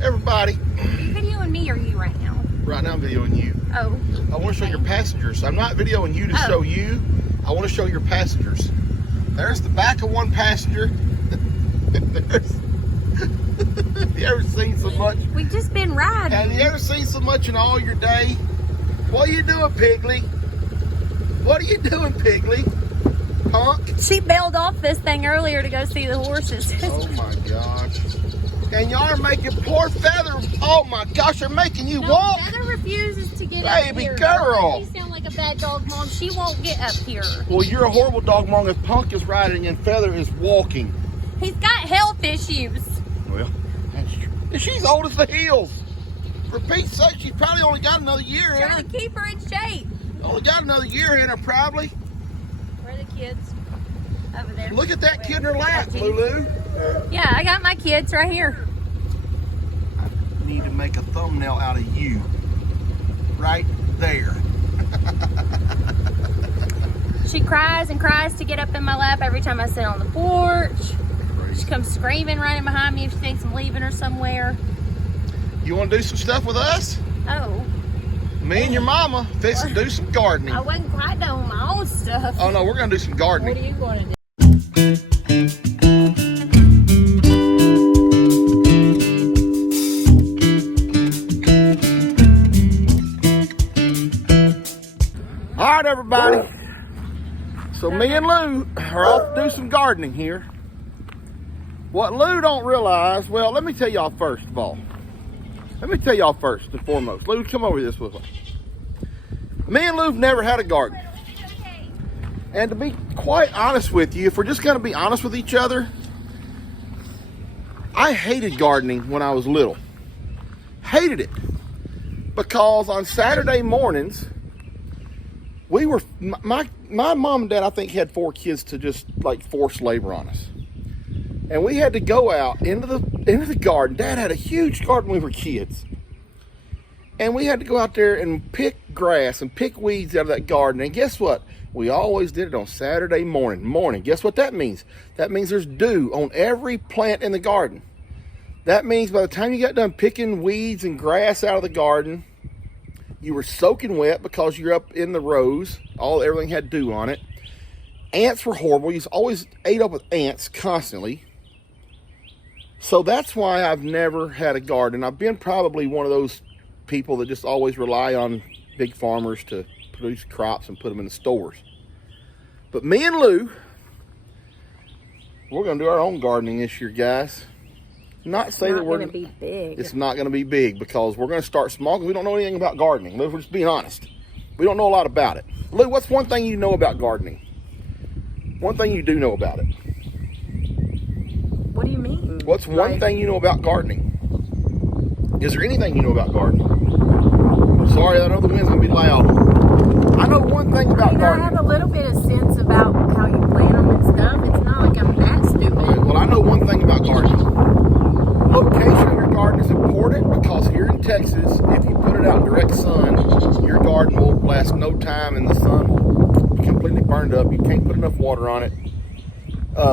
Everybody, Are you videoing me or you right now? right now I'm videoing you. Oh. I want to show your passengers. I'm not videoing you to show you. I want to show your passengers. There's the back of one passenger. You ever seen so much? We've just been riding. Have you ever seen so much in all your day? What are you doing, Piggly? What are you doing, Piggly? Punk? She bailed off this thing earlier to go see the horses. Oh my gosh. And y'all are making poor Feather. Oh my gosh, they're making you No, walk. Feather refuses to get up Baby here. girl. You sound like a bad dog mom. She won't get up here. Well, you're a horrible dog mom if Punk is riding and Feather is walking. He's got health issues. Well, that's true. And she's old as the hills. For Pete's sake, she's probably only got another year in her. Trying to keep her in shape. Only got another year in her, probably. Where are the kids? Over there. Look at that kid in her lap, Lulu. Yeah, I got my kids right here. I need to make a thumbnail out of you. Right there. She cries and cries to get up in my lap every time I sit on the porch. She comes screaming running behind me if she thinks I'm leaving her somewhere. You want to do some stuff with us? Oh, Me and your mama fixing to do some gardening. I wasn't quite done with my own stuff. Oh no, we're going to do some gardening. What are you going to do? All right, everybody. So me and Lou are off to do some gardening here. What Lou don't realize, well, let me tell y'all first of all. Let me tell y'all first and foremost. Lou, come over this with me. Me and Lou've never had a garden. And to be quite honest with you, if we're just going to be honest with each other, I hated gardening when I was little. Hated it. Because on Saturday mornings, we were, my mom and dad, I think, had 4 kids to just like force labor on us. And we had to go out into the garden. Dad had a huge garden when we were kids. And we had to go out there and pick grass and pick weeds out of that garden. And guess what? We always did it on Saturday morning. Guess what that means? That means there's dew on every plant in the garden. That means by the time you got done picking weeds and grass out of the garden, you were soaking wet because you're up in the rows. Everything had dew on it. Ants were horrible. You always ate up with ants constantly. So that's why I've never had a garden. I've been probably one of those people that just always rely on big farmers to produce crops and put them in the stores. But me and Lou, we're going to do our own gardening this year, guys. Not say that we're going to be big. It's not going to be big because we're going to start small because we don't know anything about gardening. Lou, we're just being honest. We don't know a lot about it. Lou, what's one thing you know about gardening? One thing you do know about it. What do you mean? What's one thing you know about gardening? Is there anything you know about gardening? Sorry, I know the wind's going to be loud. I know one thing about gardening. I have a little bit of sense about how you plant them and stuff. It's not like I'm that stupid. Okay, well, I know one thing about gardening. Location of your garden is important because here in Texas, if you put it out in direct sun, your garden will last no time and the sun will be completely burned up. You can't put enough water on it.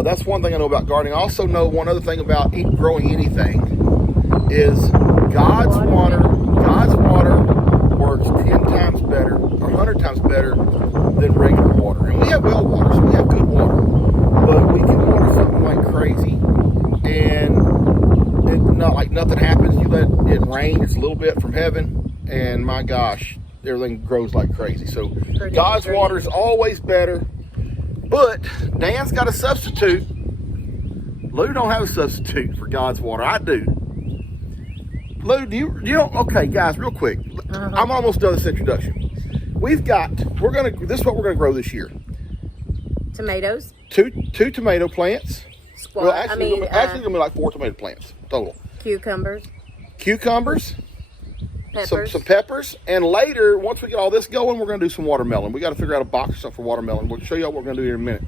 That's one thing I know about gardening. I also know one other thing about growing anything is God's water works 10 times better or 100 times better than regular water. And we have well water, so we have good water. But we can water something like crazy and it's not like nothing happens. You let it rain, it's a little bit from heaven, and my gosh, everything grows like crazy. So God's water is always better. But Dan's got a substitute. Lou don't have a substitute for God's water. I do. Lou, do you know? Okay, guys, real quick. I'm almost done this introduction. This is what we're gonna grow this year. Tomatoes. Two tomato plants. Squash. Well, actually, it's gonna be like 4 tomato plants total. Cucumbers. Peppers. Some peppers, and later, once we get all this going, we're going to do some watermelon. We got to figure out a box or something for watermelon. We'll show you what we're going to do here in a minute.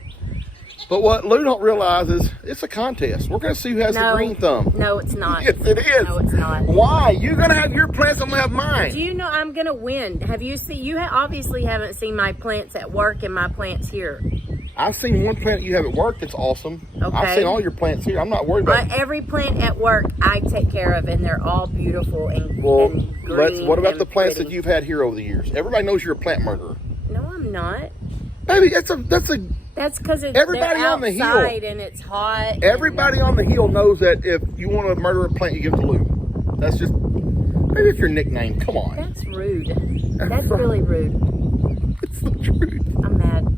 But what Lou don't realize is it's a contest. We're going to see who has the green thumb. No, it's not. Yes, it is. No, it's not. Why? You're going to have your plants, I'm going to have mine. Do you know I'm going to win? Have you seen? You obviously haven't seen my plants at work and my plants here. I've seen one plant you have at work that's awesome. Okay. I've seen all your plants here. I'm not worried about it. Every plant at work I take care of, and they're all beautiful and, Well, and green. what about and the plants pretty. that you've had here over the years? Everybody knows you're a plant murderer. No, I'm not. Baby, that's a That's because it's Everybody they're on the hill. outside and it's hot. everybody on the hill knows that if you want to murder a plant, you give it to Lou. That's just maybe it's your nickname. Come on. That's rude. That's really rude. It's the truth. I'm mad.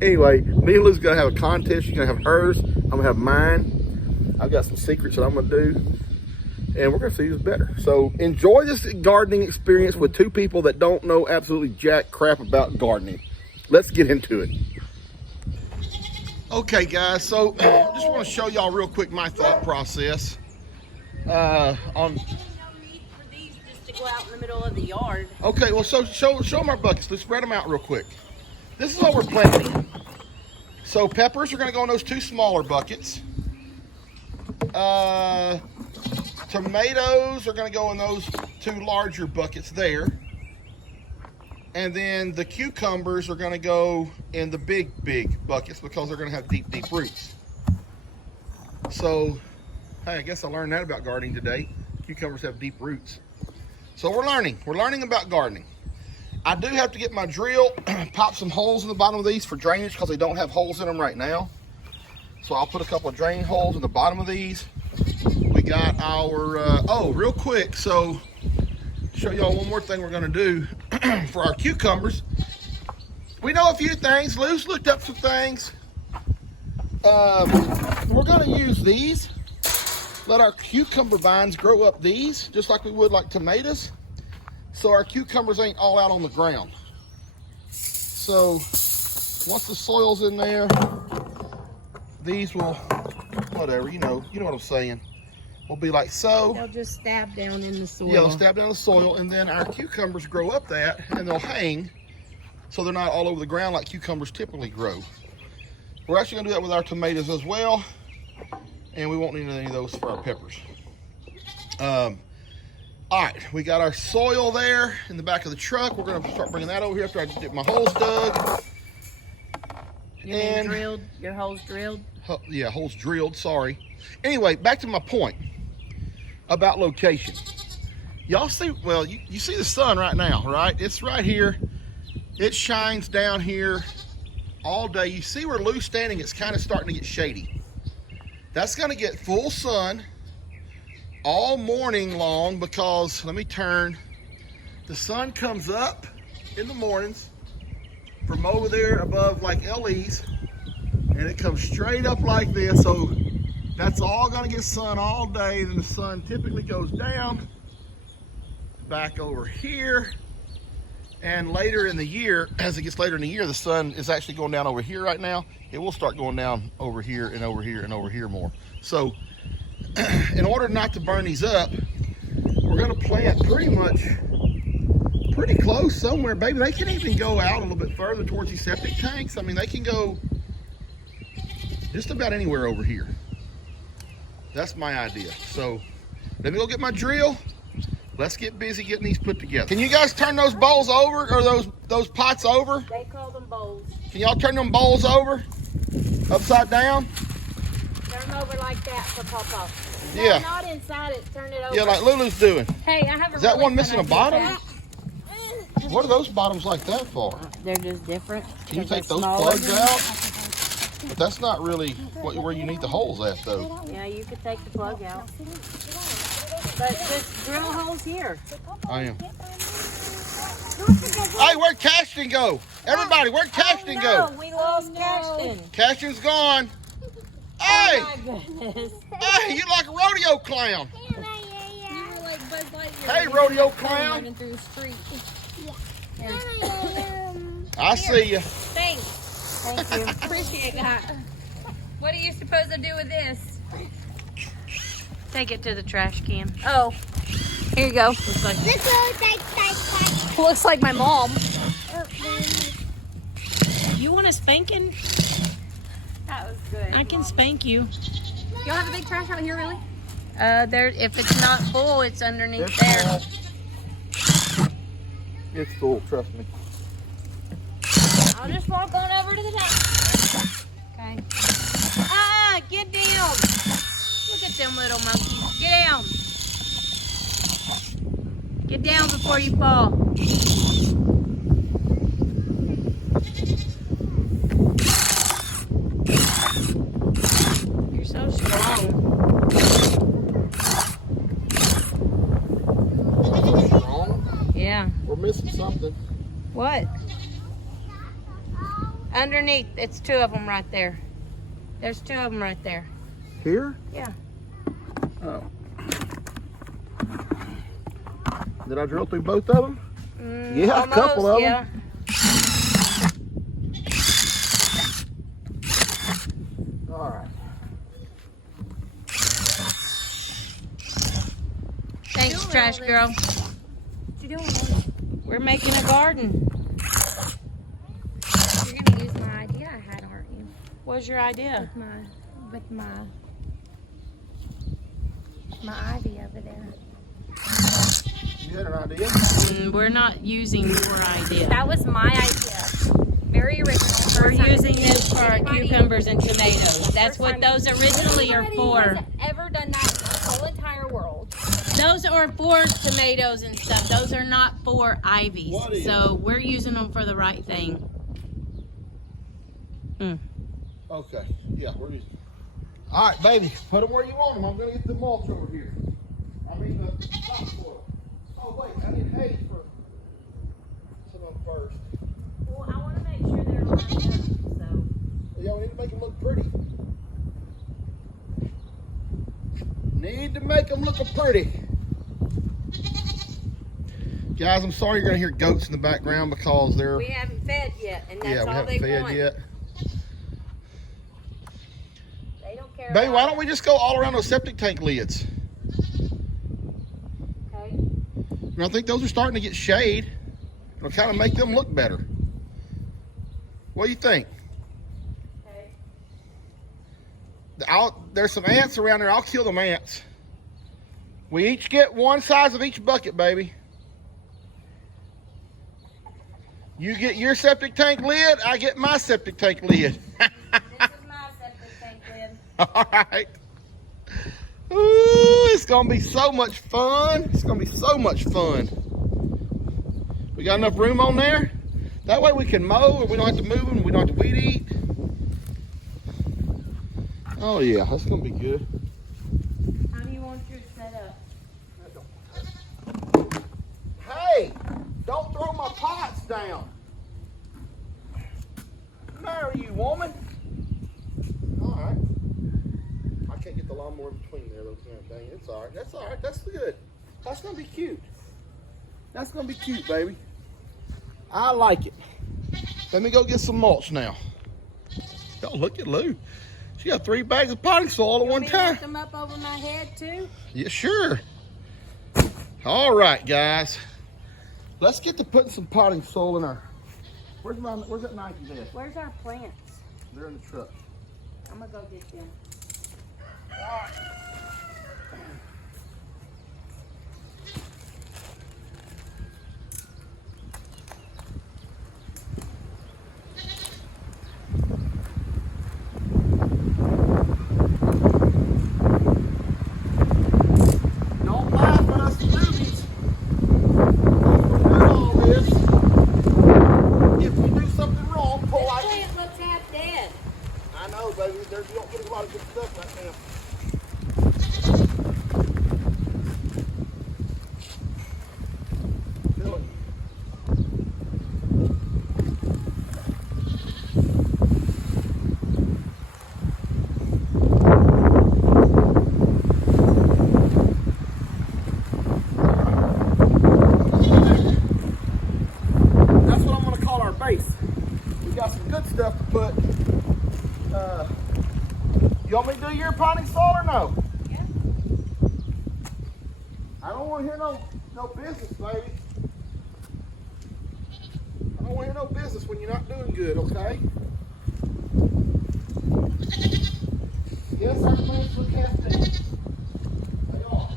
Anyway, me and Lou's gonna have a contest. She's gonna have hers. I'm gonna have mine. I've got some secrets that I'm gonna do, and we're gonna see who's better. So enjoy this gardening experience with two people that don't know absolutely jack crap about gardening. Let's get into it. Okay, guys. So I just want to show y'all real quick my thought process on. To go out in the middle of the yard. Okay, well, so show them our buckets. Let's spread them out real quick. This is what we're planting. So peppers are going to go in those two smaller buckets. Tomatoes are going to go in those two larger buckets there. And then the cucumbers are going to go in the big buckets because they're going to have deep roots. So, hey, I guess I learned that about gardening today. Cucumbers have deep roots. So we're learning about gardening. I do have to get my drill, pop some holes in the bottom of these for drainage because they don't have holes in them right now. So I'll put a couple of drain holes in the bottom of these. We got our, real quick, so show y'all one more thing we're gonna do for our cucumbers. We know a few things. Lou's looked up some things. We're gonna use these. Let our cucumber vines grow up these, just like we would like tomatoes, so our cucumbers ain't all out on the ground. So once the soil's in there, these will, whatever, you know what I'm saying, will be like so. They'll just stab down in the soil. Yeah, they'll stab down the soil, and then our cucumbers grow up that, and they'll hang, so they're not all over the ground like cucumbers typically grow. We're actually gonna do that with our tomatoes as well. And we won't need any of those for our peppers. All right, we got our soil there in the back of the truck. We're gonna start bringing that over here after I get my holes dug. Your holes drilled? Yeah, holes drilled, sorry. Anyway, back to my point about location. Y'all see, well, you see the sun right now, right? It's right here. It shines down here all day. You see where Lou's standing, it's kind of starting to get shady. That's going to get full sun all morning long because, let me turn, the sun comes up in the mornings from over there above like LE's, and it comes straight up like this. So that's all going to get sun all day. Then the sun typically goes down back over here. And later in the year, as it gets later in the year, the sun is actually going down over here right now. It will start going down over here and over here and over here more. So in order not to burn these up, we're going to plant pretty close somewhere. Baby, they can even go out a little bit further towards these septic tanks. I mean, they can go just about anywhere over here. That's my idea. So let me go get my drill. Let's get busy getting these put together. Can you guys turn those bowls over, or those pots over? They call them bowls. Can y'all turn them bowls over? Upside down? Turn them over like that for Papa. No, Yeah. not inside it. Turn it over. Yeah, like Lulu's doing. Hey, I have a Is that really one fun missing a idea. bottom? What are those bottoms like that for? They're just different. Can you 'cause they're take those smaller. plugs out? But that's not really where you need the holes at, though. Yeah, you could take the plug out. But just drill holes here. I am. Hey, where'd Cashton go? Everybody, where'd Cashton No, go? we lost Cashton. Cashton's gone. Oh Hey! my goodness. Hey, you like a rodeo clown. You were like Buzz Lightyear. Hey, rodeo clown. Running through the street. I see you. Thanks. Thank you. Appreciate that. What are you supposed to do with this? Take it to the trash can. Oh, here you go. Looks like my mom. You want a spanking? That was good. I can spank you. Y'all have a big trash out here, really? There. If it's not full, it's underneath there. It's full, trust me. I'll just walk on over to the top. Okay. Get down. Look at them little monkeys. Get down. Get down before you fall. You're so strong. Wrong. Yeah. We're missing something. What? Underneath, it's 2 of them right there. There's 2 of them right there. Here? Yeah. Oh. Did I drill through both of them? Yeah, Almost, a couple of yeah. them. All right. Thanks, trash girl. What you doing? We're making a garden. You're gonna use my idea I had, aren't you? What's your idea? With my ivy over there. You had an idea? We're not using your idea. That was my idea. Very original. We're using this for our cucumbers and tomatoes. That's what those originally are for. Nobody has ever done that in the whole entire world. Those are for tomatoes and stuff. Those are not for ivies. What is? So we're using them for the right thing. Okay. Yeah, we're using. All right, baby. Put them where you want them. I'm going to get the mulch over here. I mean, the topsoil. Oh, wait. I need hay for some of them first. Well, I want to make sure they're lined up. So. Yeah, we need to make them look pretty. Need to make them look pretty. Guys, I'm sorry you're going to hear goats in the background because they're... We haven't fed yet, and that's yeah, we all haven't they fed want. yet. They don't care. Baby, why don't we just go all around those septic tank lids? Okay. And I think those are starting to get shade. It'll kind of make them look better. What do you think? Okay. There's some ants around there. I'll kill them ants. We each get one size of each bucket, baby. You get your septic tank lid, I get my septic tank lid. This is my septic tank lid. All right. Ooh, it's going to be so much fun. It's going to be so much fun. We got enough room on there? That way we can mow and we don't have to move them. We don't have to weed eat. Oh, yeah. That's going to be good. How do you want yours set up? Hey, don't throw my pots down. Marry you, woman. All right. I can't get the lawnmower in between there, though. Dang, it's all right. That's all right. That's good. That's going to be cute. That's going to be cute, baby. I like it. Let me go get some mulch now. Y'all, look at Lou. She got 3 bags of potting soil at one time. Lift them up over my head too. Yeah, sure. All right, guys. Let's get to putting some potting soil in our. Where's that Nike vest? Where's our plants? They're in the truck. I'm gonna go get them. Don't laugh at us newbies. We're doing all this. If we do something wrong, pull This out. plant looks half dead. I know, baby. You don't get a lot of good stuff right now. Billy. That's what I'm going to call our base. We got some good stuff to put. You want me to do your potting soil or no? Yeah. I don't want to hear no business, baby. I don't want to hear no business when you're not doing good, okay? Yes, our plants look half dead. They are.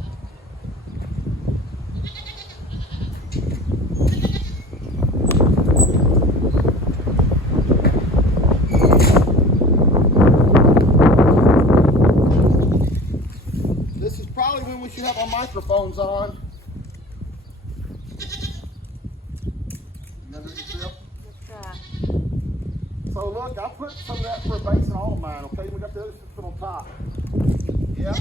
My microphone's on. Let's try. So look, I put some of that for a base in all of mine, okay? We got the other stuff on top. Yeah.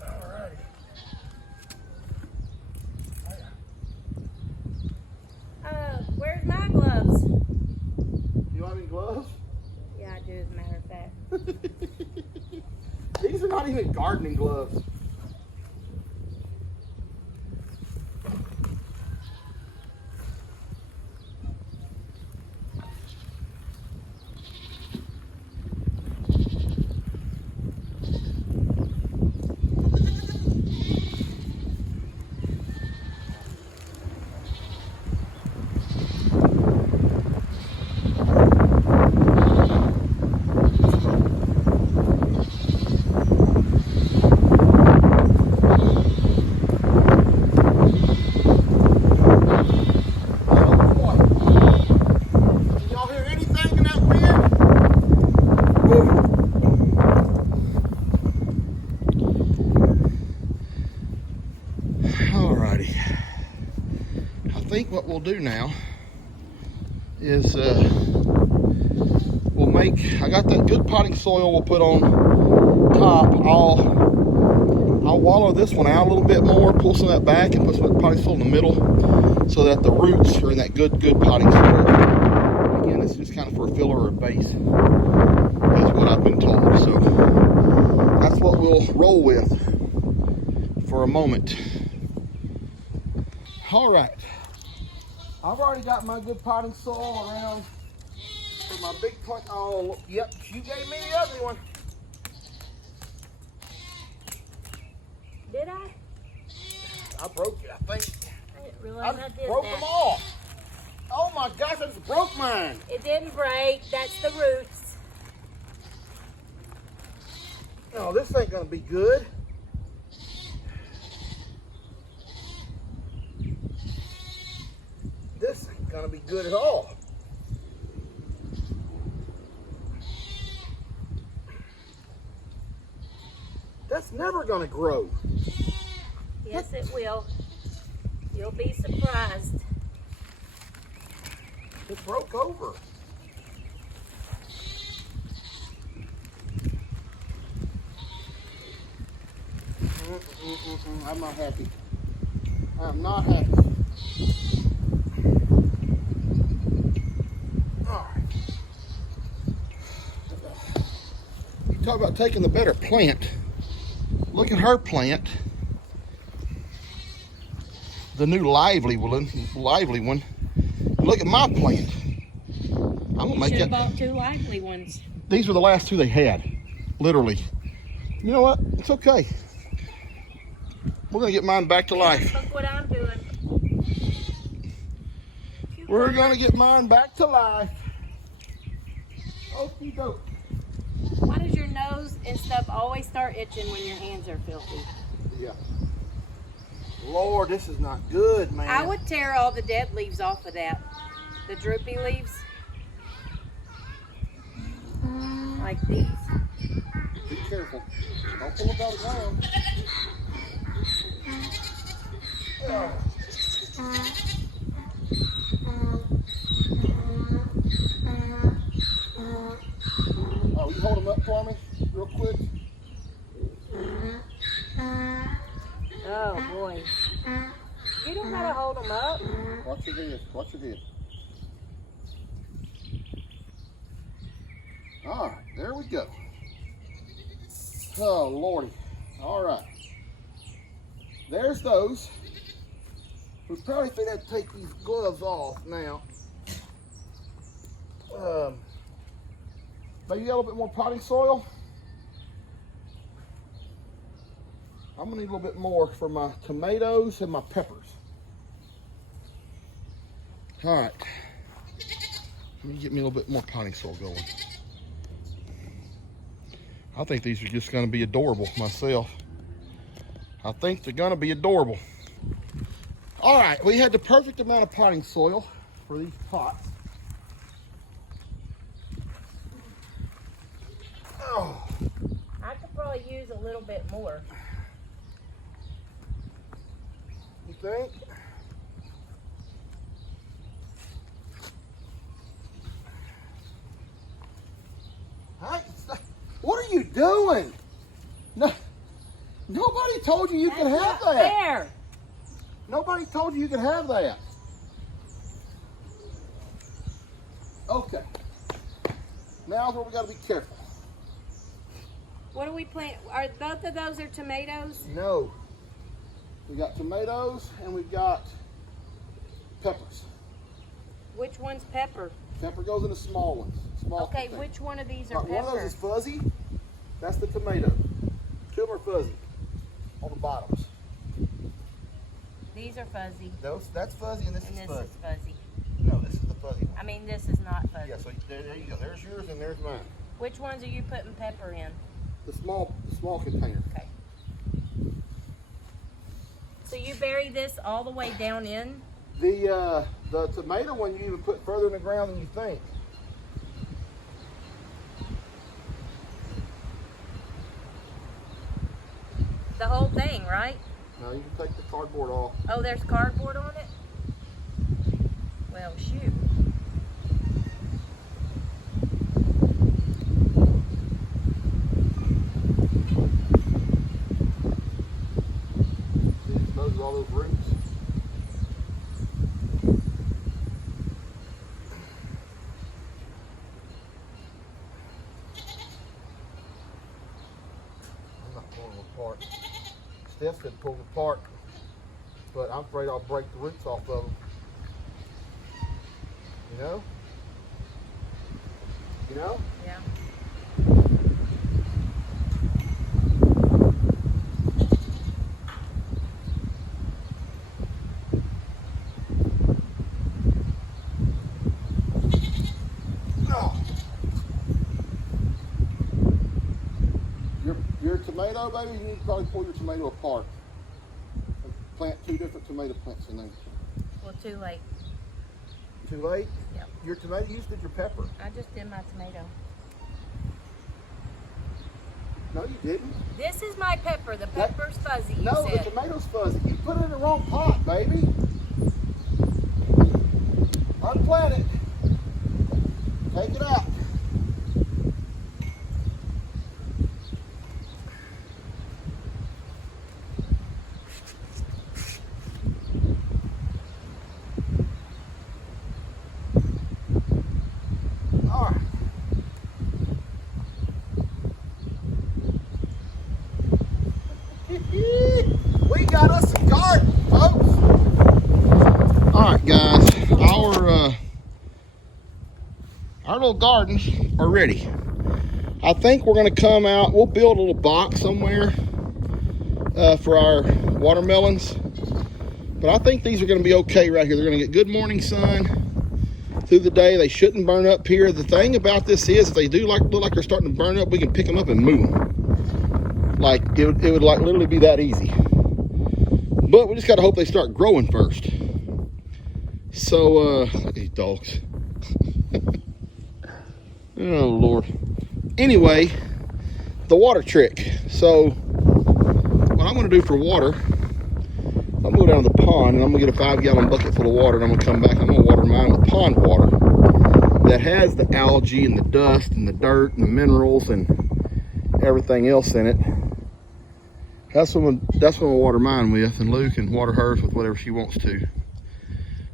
Alrighty. Where's my gloves? You want any gloves? Yeah, I do, as a matter of fact. These are not even gardening gloves. What we'll do now is we'll make, I got that good potting soil we'll put on top. I'll wallow this one out a little bit more, pull some of that back and put some of that potting soil in the middle so that the roots are in that good potting soil. Again, this is just kind of for a filler or a base is what I've been told. So that's what we'll roll with for a moment. All right. I've already got my good potting soil around for my big plant. Oh, yep, you gave me the ugly one. Did I? I broke it, I think. I didn't realize I did broke that. them all. Oh my gosh, I just broke mine. It didn't break. That's the roots. Oh, this ain't gonna be good. This ain't gonna be good at all. That's never gonna grow. Yes, it will. You'll be surprised. It broke over. I'm not happy. I'm not happy. You talk about taking the better plant. Look at her plant. The new lively one. Look at my plant. I'm gonna make Should have that. bought 2 lively ones. These were the last 2 they had, literally. You know what? It's okay. We're gonna get mine back to life. Look what I'm doing. We're gonna get mine back to life. Okie doke. Why does your nose and stuff always start itching when your hands are filthy? Yeah. Lord, this is not good, man. I would tear all the dead leaves off of that. The droopy leaves. Like these. Be careful. Don't pull it out of the ground. Oh, you hold them up for me real quick? Oh boy. You don't gotta hold them up. Watch your head. Watch your head. All right, there we go. Oh, Lordy. All right. There's those. We probably think I'd take these gloves off now. Maybe a little bit more potting soil. I'm gonna need a little bit more for my tomatoes and my peppers. All right. Let me get me a little bit more potting soil going. I think these are just gonna be adorable myself. I think they're gonna be adorable. All right, we had the perfect amount of potting soil for these pots. Oh, use a little bit more. You think? Hey, what are you doing? No, nobody told you could have that. Fair. Nobody told you could have that. Okay. Now's where we got to be careful. What do we plant? Are both of those are tomatoes? No. We got tomatoes and we've got peppers. Which one's pepper? Pepper goes in the small ones. Small Okay, things. which one of these are All right, one of those pepper? is fuzzy. That's the tomato. Two of them are fuzzy on the bottoms. These are fuzzy, That's fuzzy and this and is this fuzzy. is fuzzy. No, this is the fuzzy one. I mean, this is not fuzzy. Yeah, so there you go. There's yours and there's mine. Which ones are you putting pepper in? The small container. Okay. So you bury this all the way down in? The tomato one you even put further in the ground than you think. The whole thing, right? Now you can take the cardboard off. Oh, there's cardboard on it? Well, shoot. See, those are all those roots. I'm not pulling them apart. Steph said pull them apart, but I'm afraid I'll break the roots off of them. You know? You know? Yeah. Oh. Your tomato, baby, you need to probably pull your tomato apart. And plant two different tomato plants in there. Well, too late. Too late? Yep. Your tomato, you just did your pepper. I just did my tomato. No, you didn't. This is my pepper. The pepper's fuzzy, you No, said. the tomato's fuzzy. You put it in the wrong pot, baby. Unplant it. Take it out. All right. We got us a garden, folks. All right, guys, our little gardens are ready. I think we're going to come out. We'll build a little box somewhere for our watermelons. But I think these are going to be okay right here. They're going to get good morning sun through the day. They shouldn't burn up here. The thing about this is, if they do look like they're starting to burn up, we can pick them up and move them. Like it would like literally be that easy. But we just got to hope they start growing first. So look at these dogs. Oh Lord. Anyway, the water trick. So what I'm going to do for water, I'm going to go down to the pond and I'm going to get a 5-gallon bucket full of water, and I'm going to come back and I'm going to water mine with pond water that has the algae and the dust and the dirt and the minerals and everything else in it. That's what we'll water mine with, and Luke can water hers with whatever she wants to.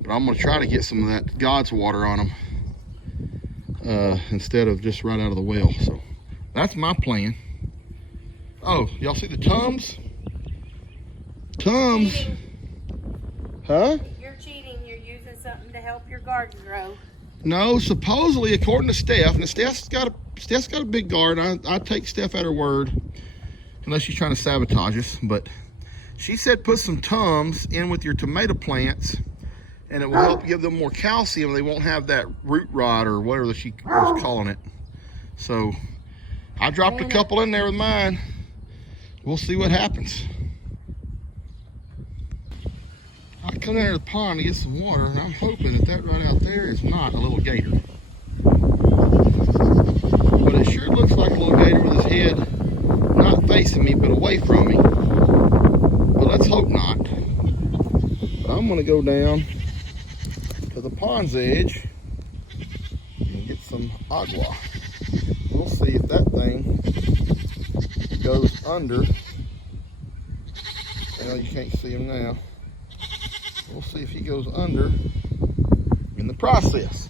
But I'm going to try to get some of that God's water on them instead of just right out of the well. So that's my plan. Oh, y'all see the Tums? Tums. Cheating. Huh? You're cheating. You're using something to help your garden grow. No, supposedly, according to Steph, and Steph's got a big garden. I take Steph at her word, unless she's trying to sabotage us. But she said put some Tums in with your tomato plants, and it will help give them more calcium. They won't have that root rot or whatever she was calling it. So I dropped a couple in there with mine. We'll see what happens. I come down to the pond to get some water, and I'm hoping that right out there is not a little gator. But it sure looks like a little gator with his head not facing me, but away from me. But let's hope not. But I'm gonna go down to the pond's edge and get some agua. We'll see if that thing goes under. Well, you can't see him now. We'll see if he goes under in the process.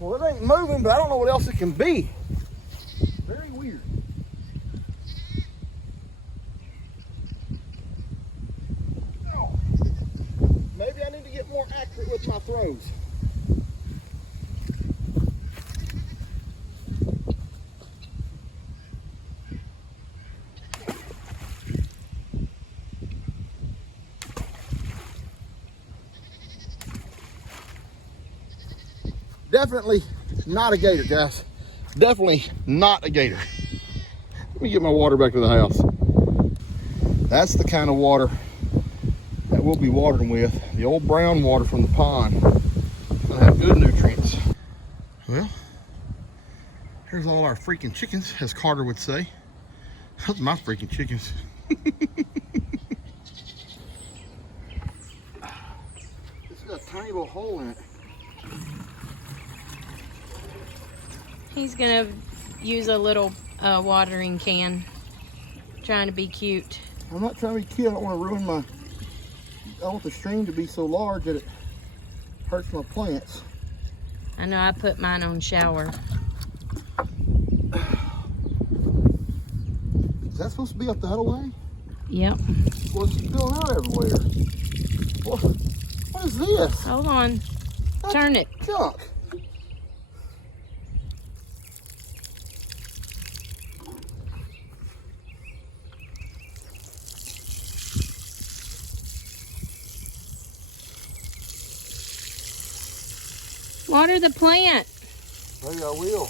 Well, it ain't moving, but I don't know what else it can be. Very weird. Oh, maybe I need to get more accurate with my throws. Definitely not a gator, guys. Definitely not a gator. Let me get my water back to the house. That's the kind of water that we'll be watering with. The old brown water from the pond. It's gonna have good nutrients. Well, here's all our freaking chickens, as Carter would say. Those are my freaking chickens. It's got a tiny little hole in it. He's gonna use a little watering can, trying to be cute. I'm not trying to be cute. I don't want to ruin my... I want the stream to be so large that it hurts my plants. I know I put mine on shower. Is that supposed to be up that way? Yep. Well, it's spilling out everywhere. What is this? Hold on. Turn it. Junk. Water the plant. Maybe I will.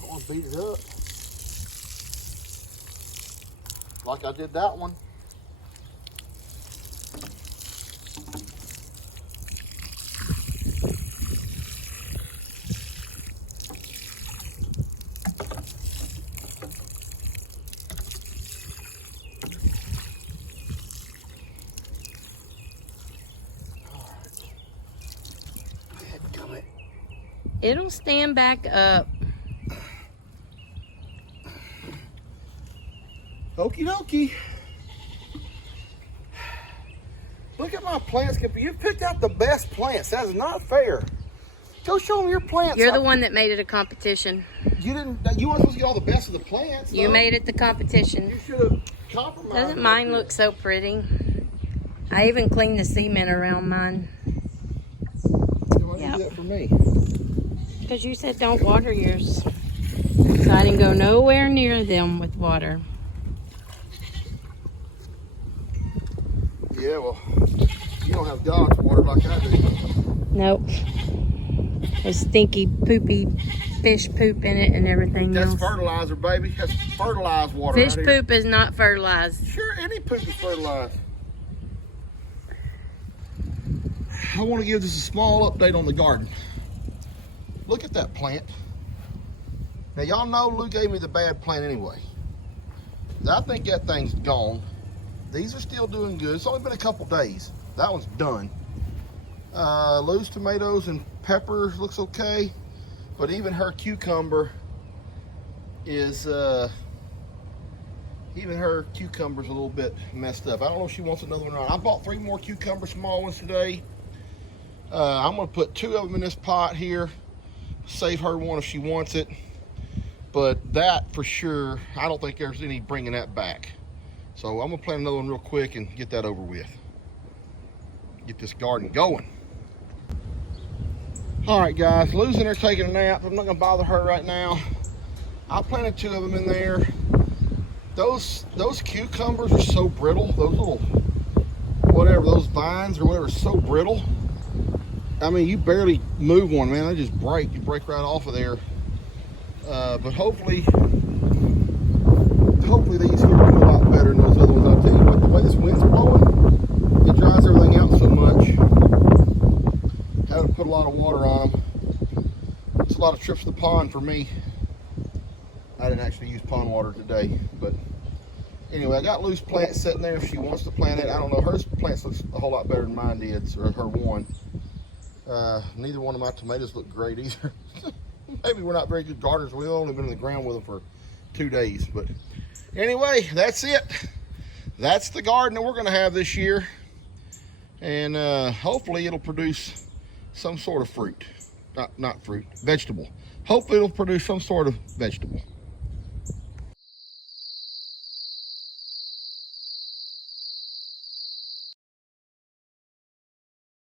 I want to beat it up. Like I did that one. It'll stand back up. Okie dokie. Look at my plants. You picked out the best plants. That is not fair. Go show them your plants. You're the one that made it a competition. You didn't. You weren't supposed to get all the best of the plants. You though. made it the competition. You should have compromised. Doesn't mine look so pretty? I even cleaned the cement around mine. Why did you do that for me? Because you said don't water yours. So I didn't go nowhere near them with water. Yeah, well, you don't have God's water like I do. Nope. There's stinky, poopy fish poop in it and everything That's else. fertilizer, baby. That's fertilized water. Fish right here. poop is not fertilized. Sure, any poop is fertilized. I want to give this a small update on the garden. Look at that plant. Now, y'all know Lou gave me the bad plant anyway. I think that thing's gone. These are still doing good. It's only been a couple days. That one's done. Lou's tomatoes and peppers looks okay. But even her cucumber is even her cucumber's a little bit messed up. I don't know if she wants another one or not. I bought 3 more cucumber small ones today. I'm gonna put 2 of them in this pot here. Save her one if she wants it. But that for sure, I don't think there's any bringing that back. So I'm gonna plant another one real quick and get that over with. Get this garden going. All right, guys, Lou's in there taking a nap. I'm not gonna bother her right now. I planted 2 of them in there. Those cucumbers are so brittle. Those little, whatever, those vines or whatever, are so brittle. I mean, you barely move one, man. They just break. You break right off of there. But hopefully these here will do a lot better than those other ones. I'll tell you what, the way this wind's blowing, it dries everything out so much. Haven't put a lot of water on them. It's a lot of trips to the pond for me. I didn't actually use pond water today, but anyway, I got Lou's plant sitting there if she wants to plant it. I don't know, her plants looks a whole lot better than mine did, or her one. Neither one of my tomatoes look great either. Maybe we're not very good gardeners. We've only been in the ground with them for 2 days, but anyway, that's it. That's the garden that we're gonna have this year, and hopefully it'll produce some sort of fruit. Not fruit, vegetable. Hopefully it'll produce some sort of vegetable.